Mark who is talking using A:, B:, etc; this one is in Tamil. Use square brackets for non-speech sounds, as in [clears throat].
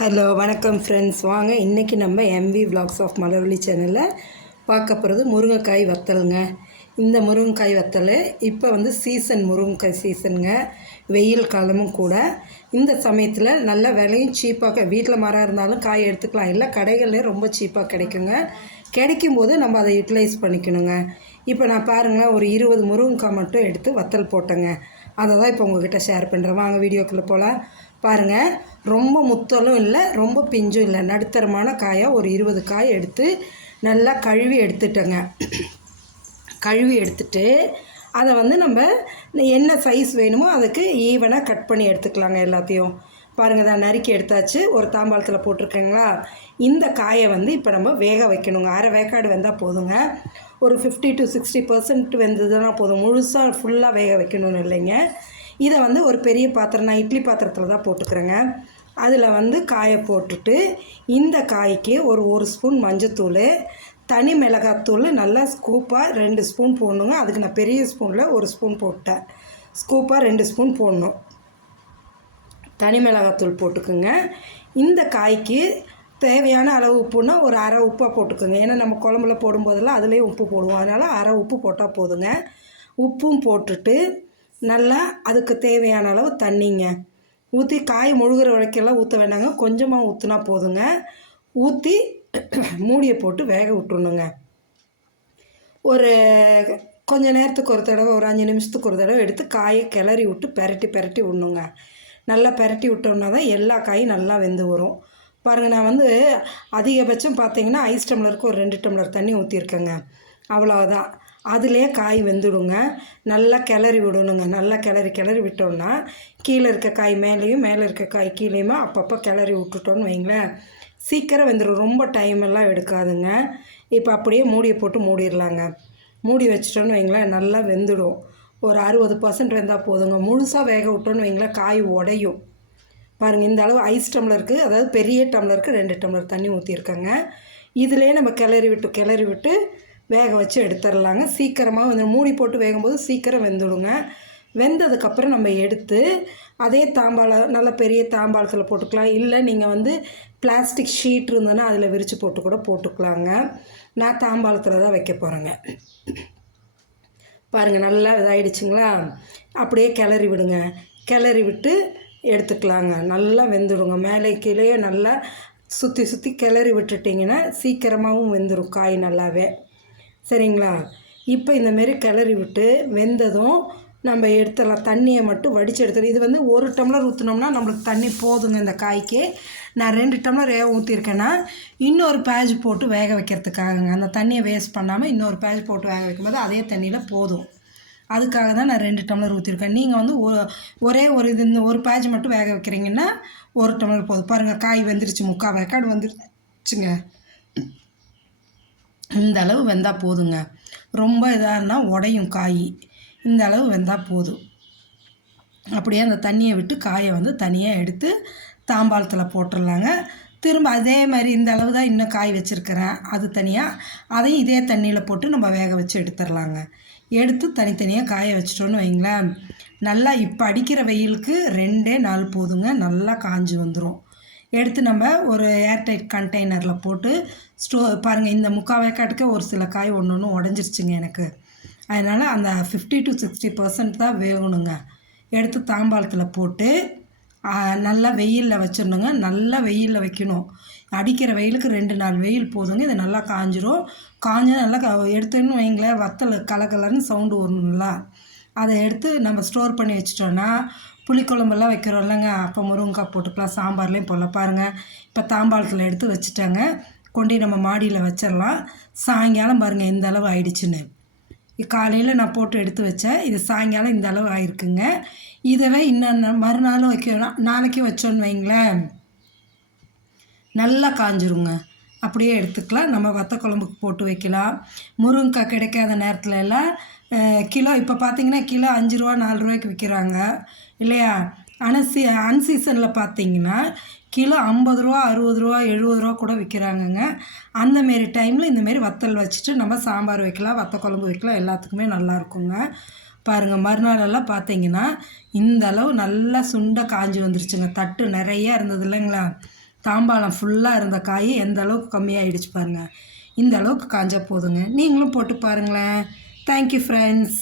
A: ஹலோ வணக்கம் ஃப்ரெண்ட்ஸ் வாங்க இன்றைக்கி நம்ம எம்வி vlogs ஆஃப் மலர்வழி சேனலில் பார்க்க போகிறது முருங்கைக்காய் வத்தலுங்க. இந்த முருங்கைக்காய் வத்தல் இப்போ வந்து சீசன் முருங்கைக்காய் சீசனுங்க வெயில் காலமும் கூட. இந்த சமயத்தில் நல்ல விலையும் சீப்பாக வீட்டில் மரம் இருந்தாலும் காய் எடுத்துக்கலாம். இல்லை கடைகளில் ரொம்ப சீப்பாக கிடைக்குங்க. கிடைக்கும் போது நம்ம அதை யூட்டிலைஸ் பண்ணிக்கணுங்க. இப்போ நான் பாருங்களேன் ஒரு இருபது முருங்கைக்காய் மட்டும் எடுத்து வத்தல் போட்டேங்க. அதை தான் இப்போ உங்ககிட்ட ஷேர் பண்ணுறேன் வாங்க வீடியோக்குள்ளே போகலாம் பாருங்கள் ரொம்ப முத்தலும் இல்லை ரொம்ப பிஞ்சும் இல்லை. நடுத்தரமான காயாக ஒரு இருபது காய் எடுத்து நல்லா கழுவி எடுத்துட்டேங்க. கழுவி எடுத்துட்டு அதை வந்து நம்ம என்ன சைஸ் வேணுமோ அதுக்கு ஈவனாக கட் பண்ணி எடுத்துக்கலாங்க எல்லாத்தையும். பாருங்கள் தான் நறுக்கி எடுத்தாச்சு. ஒரு தாம்பாளத்தில் போட்டிருக்கேங்களா? இந்த காயை வந்து இப்போ நம்ம வேக வைக்கணுங்க. அரை வேக்காடு வெந்தால் போதுங்க. ஒரு ஃபிஃப்டி டு சிக்ஸ்டி பர்சன்ட் வெந்ததுன்னா போதும். முழுசாக ஃபுல்லாக வேக வைக்கணும்னு இல்லைங்க. இதை வந்து ஒரு பெரிய பாத்திரம் நான் இட்லி பாத்திரத்தில் தான் போட்டுக்கிறேங்க. அதில் வந்து காயை போட்டுட்டு இந்த காய்க்கு ஒரு ஒரு ஸ்பூன் மஞ்சத்தூள் தனி மிளகாத்தூள் நல்லா ஸ்கூப்பாக ரெண்டு ஸ்பூன் போடணுங்க. அதுக்கு நான் பெரிய ஸ்பூனில் ஒரு ஸ்பூன் போட்டேன். ஸ்கூப்பாக ரெண்டு ஸ்பூன் போடணும். தனி மிளகாத்தூள் போட்டுக்குங்க. இந்த காய்க்கு தேவையான அளவு உப்புன்னா ஒரு அரை உப்பாக போட்டுக்கோங்க. ஏன்னா நம்ம குழம்புல போடும்போதெல்லாம் அதுலேயே உப்பு போடுவோம். அதனால் அரை உப்பு போட்டால் போதுங்க. உப்பும் போட்டுட்டு நல்லா அதுக்கு தேவையான அளவு தண்ணிங்க. ஊற்றி காய் முழுகிற வரைக்கெல்லாம் ஊற்ற வேண்டாங்க கொஞ்சமாக ஊற்றினா போதுங்க. ஊற்றி [clears throat] மூடியை போட்டு வேக விட்டுணுங்க ஒரு கொஞ்ச நேரத்துக்கு ஒரு தடவை ஒரு அஞ்சு நிமிஷத்துக்கு ஒரு தடவை எடுத்து காயை கிளறி விட்டு பெரட்டி பெரட்டி விடணுங்க. நல்லா பெரட்டி விட்டோம்னா தான் எல்லா காயும் நல்லா வெந்து வரும். பாருங்கள் நான் வந்து அதிகபட்சம் பார்த்தீங்கன்னா ஐஸ் டம்ளருக்கு ஒரு ரெண்டு டம்ளர் தண்ணி ஊற்றிருக்கேங்க அவ்வளோதான் அதிலே காய் வெந்துடுங்க. நல்லா கிளறி விடணுங்க. நல்லா கிளறி கிளறி விட்டோம்னா கீழே இருக்க காய் மேலேயும் மேலே இருக்க காய் கீழேயுமா அப்பப்போ கிளறி விட்டுட்டோன்னு வைங்களேன். சீக்கிரம் வெந்துடும் ரொம்ப டைம் எல்லாம் எடுக்காதுங்க. இப்போ அப்படியே மூடியை போட்டு மூடிடலாங்க. மூடி வச்சிட்டோன்னு வைங்களேன். நல்லா வெந்துடும். ஒரு அறுபது பர்சன்ட் வெந்தால் போதுங்க. முழுசாக வேக விட்டோன்னு வைங்களேன். காய் உடையும். பாருங்கள் இந்த அளவு ஐஸ் டம்ளருக்கு அதாவது பெரிய டம்ளருக்கு ரெண்டு டம்ளர் தண்ணி ஊற்றிருக்கேங்க இதிலே நம்ம கிளறி விட்டு கிளறி விட்டு வேக வச்சு எடுத்துடலாங்க. சீக்கிரமாக வந்து மூடி போட்டு வேகும்போது சீக்கிரம் வெந்துடுங்க. வெந்ததுக்கப்புறம் நம்ம எடுத்து அதே தாம்பாளம் நல்ல பெரிய தாம்பாளத்தில் போட்டுக்கலாம். இல்லை நீங்கள் வந்து பிளாஸ்டிக் ஷீட் இருந்ததுன்னா அதில் விரித்து போட்டு கூட போட்டுக்கலாங்க. நான் தாம்பாளத்தில் தான் வைக்க போகிறேங்க பாருங்கள் நல்லா இதாயிடுச்சுங்களா? அப்படியே கிளறி விடுங்க. கிளறி விட்டு எடுத்துக்கலாங்க. நல்லா வெந்துடுங்க. மேலே கீழே நல்லா சுற்றி சுற்றி கிளறி விட்டுட்டிங்கன்னா சீக்கிரமாகவும் வெந்துடும் காய் நல்லாவே. சரிங்களா? இப்போ இந்தமாரி கிளறி விட்டு வெந்ததும் நம்ம எடுத்துடலாம். தண்ணியை மட்டும் வடித்து எடுத்துடலாம். இது வந்து ஒரு டம்ளர் ஊற்றினோம்னா நம்மளுக்கு தண்ணி போதுங்க இந்த காய்க்கு. நான் ரெண்டு டம்ளர் வேக ஊற்றிருக்கேன்னா இன்னொரு பேஜ் போட்டு வேக வைக்கிறதுக்காகங்க. அந்த தண்ணியை வேஸ்ட் பண்ணாமல் இன்னொரு பேஜ் போட்டு வேக வைக்கும்போது அதே தண்ணியில் போதும். அதுக்காக தான் நான் ரெண்டு டம்ளர் ஊற்றிருக்கேன் நீங்கள் வந்து ஒ- ஒரே ஒரு இது இந்த ஒரு பேஜ் மட்டும் வேக வைக்கிறீங்கன்னா ஒரு டம்ளர் போதும். பாருங்கள் காய் வந்துருச்சு. முக்கால் வேக்காடு வந்துருச்சுங்க. இந்த அளவு வெந்தால் போதுங்க. ரொம்ப இதாக இருந்தால் உடையும் காய். இந்த அளவு வெந்தால் போதும். அப்படியே அந்த தண்ணியை விட்டு காயை வந்து தனியாக எடுத்து தாம்பாளத்தில் போட்டுடலாங்க திரும்ப அதே மாதிரி இந்த அளவு தான் இன்னும் காய் வச்சுருக்கிறேன். அது தனியாக அதையும் இதே தண்ணியில் போட்டு நம்ம வேக வச்சு எடுத்துடலாங்க எடுத்து தனித்தனியாக காய வச்சிட்டோன்னு வைங்களேன். நல்லா இப்போ அடிக்கிற வெயிலுக்கு ரெண்டே நாள் போதுங்க. நல்லா காஞ்சி வந்துடும் எடுத்து நம்ம ஒரு ஏர்டைட் கண்டெய்னரில் போட்டு ஸ்டோ பாருங்கள் இந்த முக்கால் வேக்காட்டுக்கே ஒரு சில காய் ஒன்று ஒன்று உடஞ்சிருச்சுங்க எனக்கு. அதனால் அந்த ஃபிஃப்டி டு சிக்ஸ்டி பர்சன்ட் தான் வேகணுங்க. எடுத்து தாம்பாளத்தில் போட்டு நல்லா வெயிலில் வச்சிடணுங்க. நல்லா வெயிலில் வைக்கணும். அடிக்கிற வெயிலுக்கு ரெண்டு நாள் வெயில் போதுங்க. இது நல்லா காஞ்சிரும். காஞ்சு நல்லா க எடுத்துன்னு வைங்களேன் வத்தல் கலகலன்னு சவுண்டு வரணுங்களா அதை எடுத்து நம்ம ஸ்டோர் பண்ணி வச்சிட்டோன்னா புளிக்குழம்பெல்லாம் வைக்கிறோம் இல்லைங்க. அப்போ முருங்கைக்காய் போட்டுக்கலாம் சாம்பார்லேயும் போல பாருங்கள் இப்போ தாம்பாளத்தில் எடுத்து வச்சுட்டாங்க. கொண்டு நம்ம மாடியில் வச்சிடலாம். சாயங்காலம் பாருங்கள் எந்த அளவு ஆயிடுச்சுன்னு. காலையில் நான் போட்டு எடுத்து வச்சேன். இது சாயங்காலம் இந்த அளவு ஆயிருக்குங்க. இதவே இன்னும் மறுநாளும் வைக்கணும் நாளைக்கு வச்சோன்னு வைங்களேன். நல்லா காஞ்சிருங்க. அப்படியே எடுத்துக்கலாம். நம்ம வத்த குழம்புக்கு போட்டு வைக்கலாம். முருங்கைக்காய் கிடைக்காத நேரத்துல எல்லாம் கிலோ இப்போ பார்த்தீங்கன்னா கிலோ அஞ்சு ரூபா நாலு ரூபாய்க்கு விற்கிறாங்க இல்லையா? ஆனால் சி அன்சீசனில் பார்த்தீங்கன்னா கிலோ ஐம்பது ரூபா அறுபது ரூபா எழுபது ரூபா கூட விற்கிறாங்கங்க அந்தமாரி டைமில் இந்தமாரி வத்தல் வச்சுட்டு நம்ம சாம்பார் வைக்கலாம் வத்த குழம்பு வைக்கலாம் எல்லாத்துக்குமே நல்லாயிருக்குங்க பாருங்கள் மறுநாளெல்லாம் பார்த்தீங்கன்னா இந்த அளவு நல்லா சுண்டை காஞ்சி வந்துருச்சுங்க. தட்டு நிறையா இருந்தது இல்லைங்களா? தாம்பாளம் ஃபுல்லாக இருந்த காய் எந்த அளவுக்கு கம்மியாகிடுச்சு பாருங்கள் இந்த அளவுக்கு காஞ்சா போதுங்க. நீங்களும் போட்டு பாருங்களேன். Thank you friends